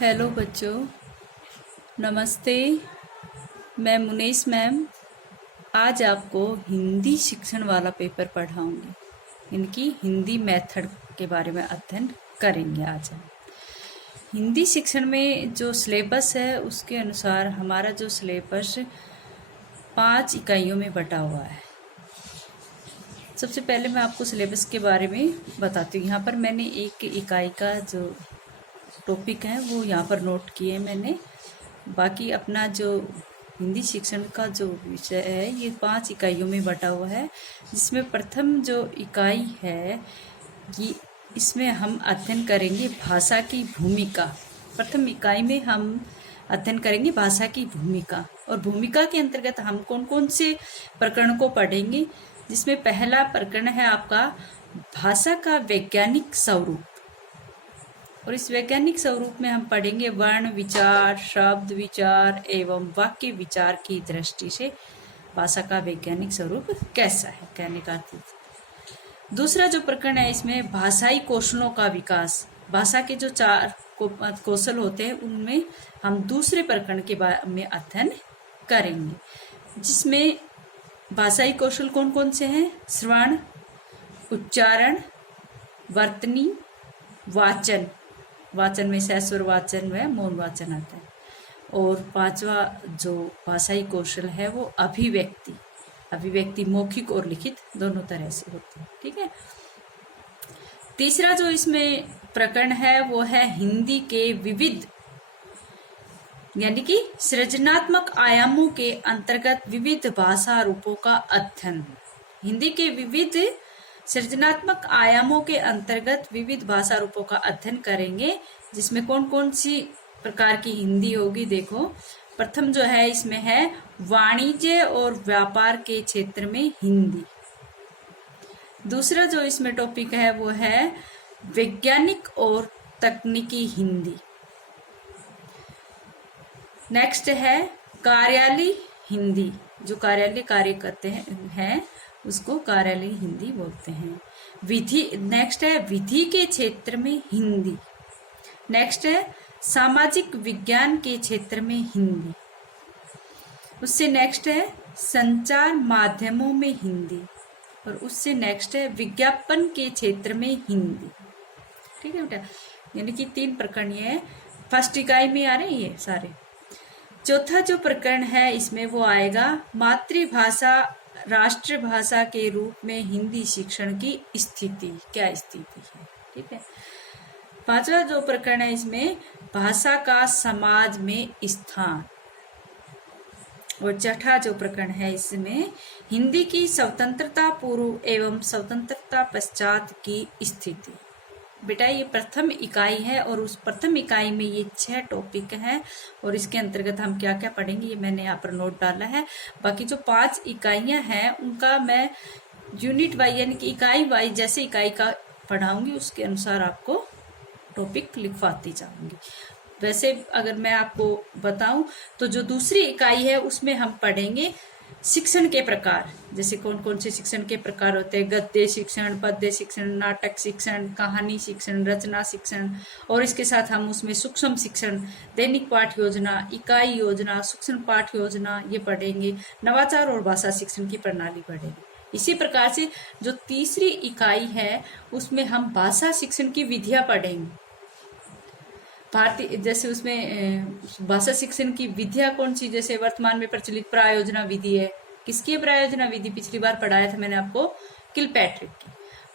Hello बच्चों, नमस्ते। मैं मुनीस मैम आज आपको हिंदी शिक्षण वाला पेपर पढ़ाऊंगी। इनकी हिंदी मेथड के बारे में अध्ययन करेंगे आज हम। हिंदी शिक्षण में जो सिलेबस है उसके अनुसार हमारा जो सिलेबस 5 इकाइयों में बटा हुआ है। सबसे पहले मैं आपको सिलेबस के बारे में बताती हूँ। यहाँ पर मैंने एक इकाई का जो टॉपिक है वो यहाँ पर नोट किए मैंने। बाकी अपना जो हिंदी शिक्षण का जो विषय है ये 5 इकाइयों में बटा हुआ है, जिसमें प्रथम जो इकाई है ये इसमें हम अध्ययन करेंगे भाषा की भूमिका। प्रथम इकाई में हम अध्ययन करेंगे भाषा की भूमिका, और भूमिका के अंतर्गत हम कौन कौन से प्रकरण को पढ़ेंगे, जिसमें पहला प्रकरण है आपका भाषा का वैज्ञानिक स्वरूप। और इस वैज्ञानिक स्वरूप में हम पढ़ेंगे वर्ण विचार, शब्द विचार एवं वाक्य विचार की दृष्टि से भाषा का वैज्ञानिक स्वरूप कैसा है, कहने का अर्थ। दूसरा जो प्रकरण है इसमें भाषाई कौशलों का विकास। भाषा के जो 4 कौशल होते हैं उनमें हम दूसरे प्रकरण के बारे में अध्ययन करेंगे, जिसमें भाषाई कौशल कौन कौन से हैं? श्रवण, उच्चारण, वर्तनी, वाचन। वाचन में सहस्वर वाचन व मौन वाचन आता है। और 5वां जो भाषाई कौशल है वो अभिव्यक्ति। अभिव्यक्ति मौखिक और लिखित दोनों तरह से होती है, ठीक है। तीसरा जो इसमें प्रकरण है वो है हिंदी के विविध यानी कि सृजनात्मक आयामों के अंतर्गत विविध भाषा रूपों का अध्ययन। हिंदी के विविध सृजनात्मक आयामों के अंतर्गत विविध भाषा रूपों का अध्ययन करेंगे, जिसमें कौन कौन सी प्रकार की हिंदी होगी। देखो, प्रथम जो है इसमें है वाणिज्य और व्यापार के क्षेत्र में हिंदी। दूसरा जो इसमें टॉपिक है वो है वैज्ञानिक और तकनीकी हिंदी। नेक्स्ट है कार्यालय हिंदी, जो कार्यालय कार्य करते हैं उसको कार्यालय हिंदी बोलते हैं। विधि, नेक्स्ट है विधि के क्षेत्र में हिंदी। नेक्स्ट है सामाजिक विज्ञान के क्षेत्र में हिंदी। उससे नेक्स्ट है संचार माध्यमों में हिंदी, और उससे नेक्स्ट है विज्ञापन के क्षेत्र में हिंदी। ठीक है बेटा, यानी कि 3 प्रकरण ये फर्स्ट इकाई में आ रहे हैं ये सारे। चौथा जो प्रकरण है इसमें वो आएगा मातृभाषा राष्ट्रभाषा के रूप में हिंदी शिक्षण की स्थिति, क्या स्थिति है, ठीक है। 5वां जो प्रकरण है इसमें भाषा का समाज में स्थान। और छठा जो प्रकरण है इसमें हिंदी की स्वतंत्रता पूर्व एवं स्वतंत्रता पश्चात की स्थिति। बेटा ये प्रथम इकाई है, और उस प्रथम इकाई में ये 6 टॉपिक हैं, और इसके अंतर्गत हम क्या क्या पढ़ेंगे ये मैंने यहाँ पर नोट डाला है। बाकी जो 5 इकाइयां हैं उनका मैं यूनिट वाइज यानी कि इकाई वाइज जैसे इकाई का पढ़ाऊंगी उसके अनुसार आपको टॉपिक लिखवाती जाऊंगी। वैसे अगर मैं आपको बताऊं तो जो दूसरी इकाई है उसमें हम पढ़ेंगे शिक्षण के प्रकार, जैसे कौन कौन से शिक्षण के प्रकार होते हैं। गद्य शिक्षण, पद्य शिक्षण, नाटक शिक्षण, कहानी शिक्षण, रचना शिक्षण, और इसके साथ हम उसमें सूक्ष्म शिक्षण, दैनिक पाठ योजना, इकाई योजना, सूक्ष्म पाठ योजना ये पढ़ेंगे। नवाचार और भाषा शिक्षण की प्रणाली पढ़ेंगे। इसी प्रकार से जो तीसरी इकाई है उसमें हम भाषा शिक्षण की विधियां पढ़ेंगे। भारतीय जैसे उसमें भाषा शिक्षण की विधियां कौन सी, जैसे वर्तमान में प्रचलित प्रायोजना विधि है। किसकी प्रायोजना विधि? पिछली बार पढ़ाया था मैंने आपको, किलपैट्रिक की।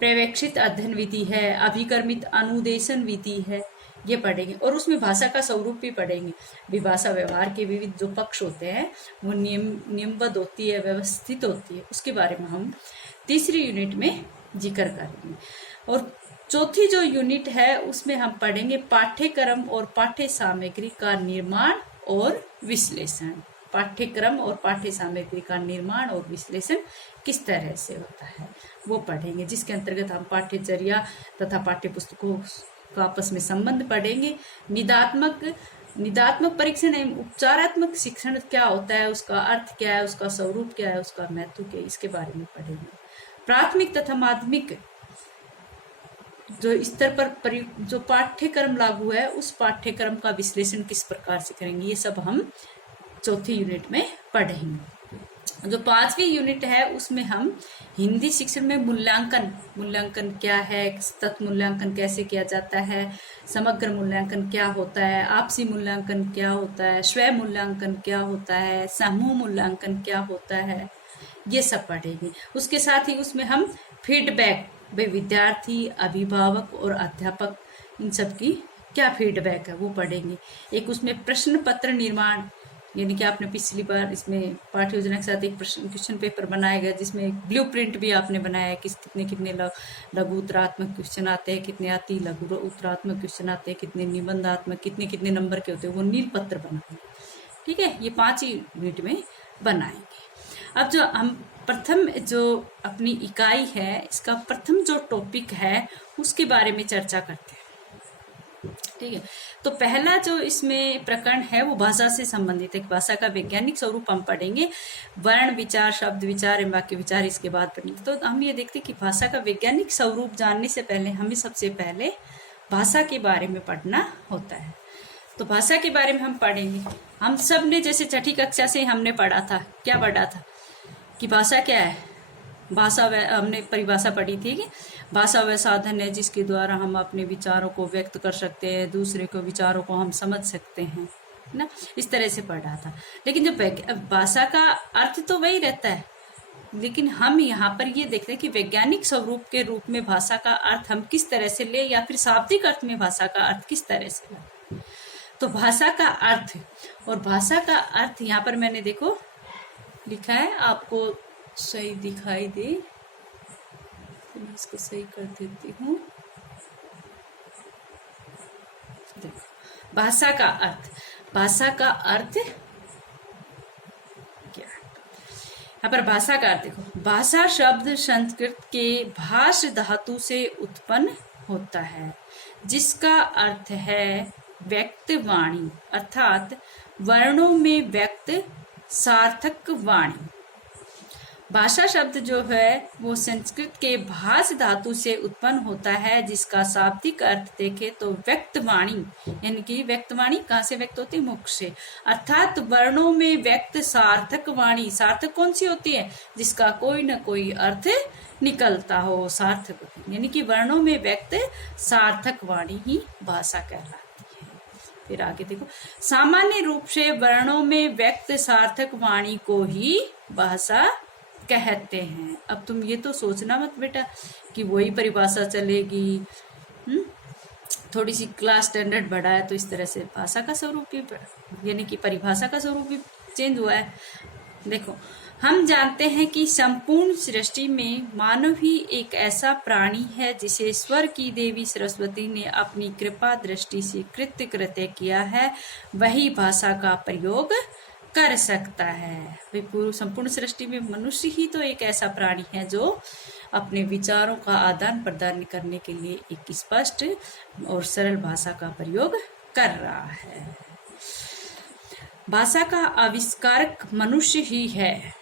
पर्यवेक्षित अध्ययन विधि है, अभिकर्मित अनुदेशन विधि है, ये पढ़ेंगे। और उसमें भाषा का स्वरूप भी पढ़ेंगे। विभाषा व्यवहार के विविध जो पक्ष होते हैं वो नियमबद्ध होती है, व्यवस्थित होती है, उसके बारे में हम तीसरी यूनिट में जिक्र करेंगे। और चौथी जो यूनिट है उसमें हम पढ़ेंगे पाठ्यक्रम और पाठ्य सामग्री का निर्माण और विश्लेषण। पाठ्यक्रम और पाठ्य सामग्री का निर्माण और विश्लेषण किस तरह से होता है वो पढ़ेंगे, जिसके अंतर्गत हम पाठ्यचर्या तथा पाठ्य पुस्तकों का आपस में संबंध पढ़ेंगे। निदात्मक परीक्षण एवं उपचारात्मक शिक्षण क्या होता है, उसका अर्थ क्या है, उसका स्वरूप क्या है, उसका महत्व क्या है, इसके बारे में पढ़ेंगे। प्राथमिक तथा माध्यमिक जो स्तर पर जो पाठ्यक्रम लागू है उस पाठ्यक्रम का विश्लेषण किस प्रकार से करेंगे, ये सब हम चौथी यूनिट में पढ़ेंगे। जो 5वीं यूनिट है उसमें हम हिंदी शिक्षण में मूल्यांकन क्या है, तत्व मूल्यांकन कैसे किया जाता है, समग्र मूल्यांकन क्या होता है, आपसी मूल्यांकन क्या होता है, स्वयं मूल्यांकन क्या होता है, समूह मूल्यांकन क्या होता है, ये सब पढ़ेंगे। उसके साथ ही उसमें हम फीडबैक, भाई विद्यार्थी, अभिभावक और अध्यापक इन सब की क्या फीडबैक है वो पढ़ेंगे। एक उसमें प्रश्न पत्र निर्माण, यानी कि आपने पिछली बार इसमें पाठ्य योजना के साथ एक क्वेश्चन पेपर बनाया गया जिसमें एक ब्लूप्रिंट भी आपने बनाया है कि कितने लघु उत्तरात्मक क्वेश्चन आते हैं, कितने अति लघु उत्तरात्मक क्वेश्चन आते हैं, कितने निबंधात्मक, कितने नंबर के होते हैं, वो नील पत्र बनाएंगे। ठीक है, ये 5 यूनिट में बनाएंगे। अब जो हम प्रथम जो अपनी इकाई है, इसका प्रथम जो टॉपिक है उसके बारे में चर्चा करते हैं। ठीक है, तो पहला जो इसमें प्रकरण है वो भाषा से संबंधित है। भाषा का वैज्ञानिक स्वरूप हम पढ़ेंगे, वर्ण विचार, शब्द विचार एवं वाक्य विचार इसके बाद पढ़ेंगे। तो हम ये देखते हैं कि भाषा का वैज्ञानिक स्वरूप जानने से पहले हमें सबसे पहले भाषा के बारे में पढ़ना होता है। तो भाषा के बारे में हम पढ़ेंगे। हम सब ने जैसे छठी कक्षा से हमने पढ़ा था, क्या पढ़ा था कि भाषा क्या है, भाषा हमने परिभाषा पढ़ी थी कि भाषा वह साधन है जिसके द्वारा हम अपने विचारों को व्यक्त कर सकते हैं, दूसरे को विचारों को हम समझ सकते हैं, ना, इस तरह से पढ़ा था। लेकिन जो भाषा का अर्थ तो वही रहता है, लेकिन हम यहाँ पर ये देखते हैं कि वैज्ञानिक स्वरूप के रूप में भाषा का अर्थ हम किस तरह से ले, या फिर शाब्दिक अर्थ में भाषा का अर्थ किस तरह से ले। तो भाषा का अर्थ और भाषा का अर्थ यहाँ पर मैंने देखो लिखा है, आपको सही दिखाई दे तो मैं इसको सही कर देती हूँ। देखो, भाषा का अर्थ, भाषा का अर्थ क्या है यहाँ पर, भाषा का अर्थ देखो, भाषा शब्द संस्कृत के भाष धातु से उत्पन्न होता है जिसका अर्थ है व्यक्त वाणी, अर्थात वर्णों में व्यक्त सार्थक वाणी। भाषा शब्द जो है वो संस्कृत के भाष धातु से उत्पन्न होता है जिसका शाब्दिक अर्थ देखे तो व्यक्त वाणी, यानी कि व्यक्त वाणी कहाँ से व्यक्त होती है, मुख से, अर्थात वर्णों में व्यक्त सार्थक वाणी। सार्थक कौन सी होती है, जिसका कोई न कोई अर्थ निकलता हो, सार्थक होती है, यानी कि वर्णों में व्यक्त सार्थक वाणी ही भाषा कहलाती है। फिर आगे देखो, सामान्य रूप से वर्णों में व्यक्त सार्थक वाणी को ही भाषा कहते हैं। अब तुम ये तो सोचना मत बेटा कि वही परिभाषा चलेगी, थोड़ी सी क्लास स्टैंडर्ड बढ़ा है तो इस तरह से भाषा का स्वरूप भी, यानी कि परिभाषा का स्वरूप भी चेंज हुआ है। देखो, हम जानते हैं कि संपूर्ण सृष्टि में मानव ही एक ऐसा प्राणी है जिसे स्वर की देवी सरस्वती ने अपनी कृपा दृष्टि से कृत्य किया है, वही भाषा का प्रयोग कर सकता है। भाई पूर्व संपूर्ण सृष्टि में मनुष्य ही तो एक ऐसा प्राणी है जो अपने विचारों का आदान प्रदान करने के लिए एक स्पष्ट और सरल भाषा का प्रयोग कर रहा है। भाषा का आविष्कारक मनुष्य ही है।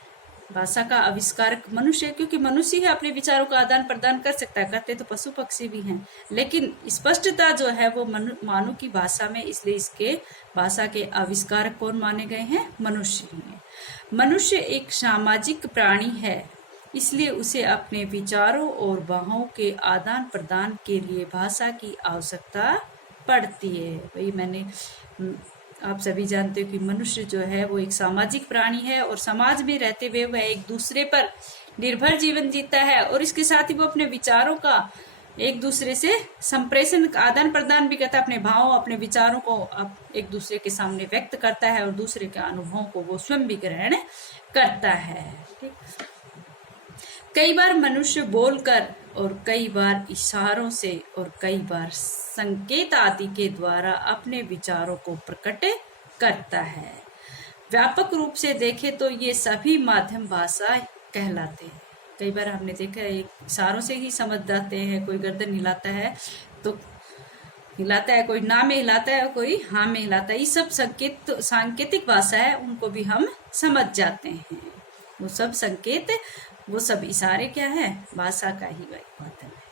भाषा का आविष्कारक मनुष्य, क्योंकि मनुष्य ही अपने विचारों का आदान प्रदान कर सकता है, करते तो पशु पक्षी भी हैं, लेकिन स्पष्टता जो है वो मानव की भाषा में, इसलिए इसके भाषा के आविष्कारक कौन माने गए हैं, मनुष्य ही है। मनुष्य एक सामाजिक प्राणी है, इसलिए उसे अपने विचारों और भावों के आदान प्रदान के लिए भाषा की आवश्यकता पड़ती है। वही मैंने, आप सभी जानते हो कि मनुष्य जो है वो एक सामाजिक प्राणी है और समाज में रहते हुए वह एक दूसरे पर निर्भर जीवन जीता है, और इसके साथ ही वो अपने विचारों का एक दूसरे से संप्रेषण, आदान प्रदान भी करता है, अपने भावों, अपने विचारों को एक दूसरे के सामने व्यक्त करता है और दूसरे के अनुभवों को वो स्वयं भी ग्रहण करता है। ठीक, कई बार मनुष्य बोलकर और कई बार इशारों से और कई बार संकेत आदि के द्वारा अपने विचारों को प्रकट करता है। व्यापक रूप से देखें तो ये सभी माध्यम भाषा कहलाते हैं। कई बार हमने देखा है इशारों से ही समझ जाते हैं, कोई गर्दन हिलाता है तो हिलाता है, कोई ना में हिलाता है, कोई हाँ में हिलाता है, ये सब सांकेतिक भाषा है, उनको भी हम समझ जाते हैं। वो सब संकेत, वो सब इशारे क्या है, भाषा का ही माध्यम है।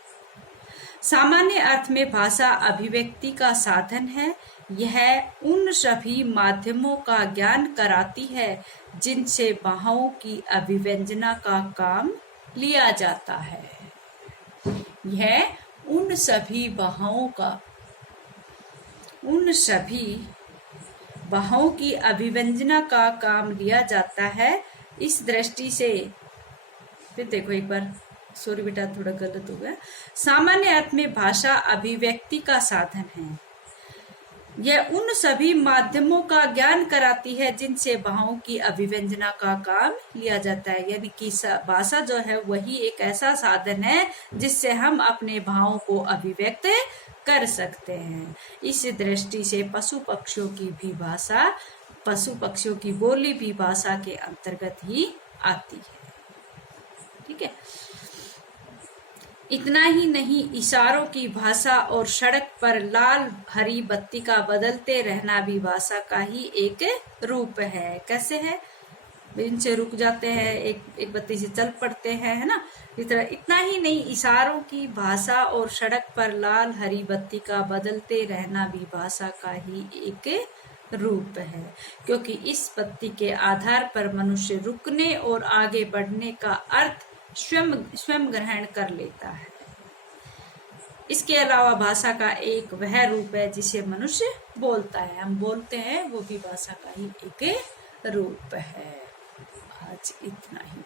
सामान्य अर्थ में भाषा अभिव्यक्ति का साधन है। यह उन सभी माध्यमों का ज्ञान कराती है जिनसे भावों की अभिव्यंजना का काम लिया जाता है। यह उन सभी भावों की अभिव्यंजना का काम लिया जाता है। इस दृष्टि से फिर देखो एक बार, सॉरी बेटा थोड़ा गलत हो गया। सामान्य अर्थ में भाषा अभिव्यक्ति का साधन है। यह उन सभी माध्यमों का ज्ञान कराती है जिनसे भावों की अभिव्यंजना का काम लिया जाता है। यानी कि भाषा जो है वही एक ऐसा साधन है जिससे हम अपने भावों को अभिव्यक्त कर सकते हैं। इस दृष्टि से पशु पक्षियों की बोली भी भाषा के अंतर्गत ही आती है। ठीक है। इतना ही नहीं, इशारों की भाषा और सड़क पर लाल हरी बत्ती का बदलते रहना भी भाषा का ही एक रूप है। कैसे है? इनसे रुक जाते हैं, एक बत्ती से चल पड़ते हैं, है ना। इस तरह इतना ही नहीं, इशारों की भाषा और सड़क पर लाल हरी बत्ती का बदलते रहना भी भाषा का ही एक रूप है, क्योंकि इस बत्ती के आधार पर मनुष्य रुकने और आगे बढ़ने का अर्थ स्वयं ग्रहण कर लेता है। इसके अलावा भाषा का एक वह रूप है जिसे मनुष्य बोलता है, हम बोलते हैं, वो भी भाषा का ही एक रूप है। आज इतना ही।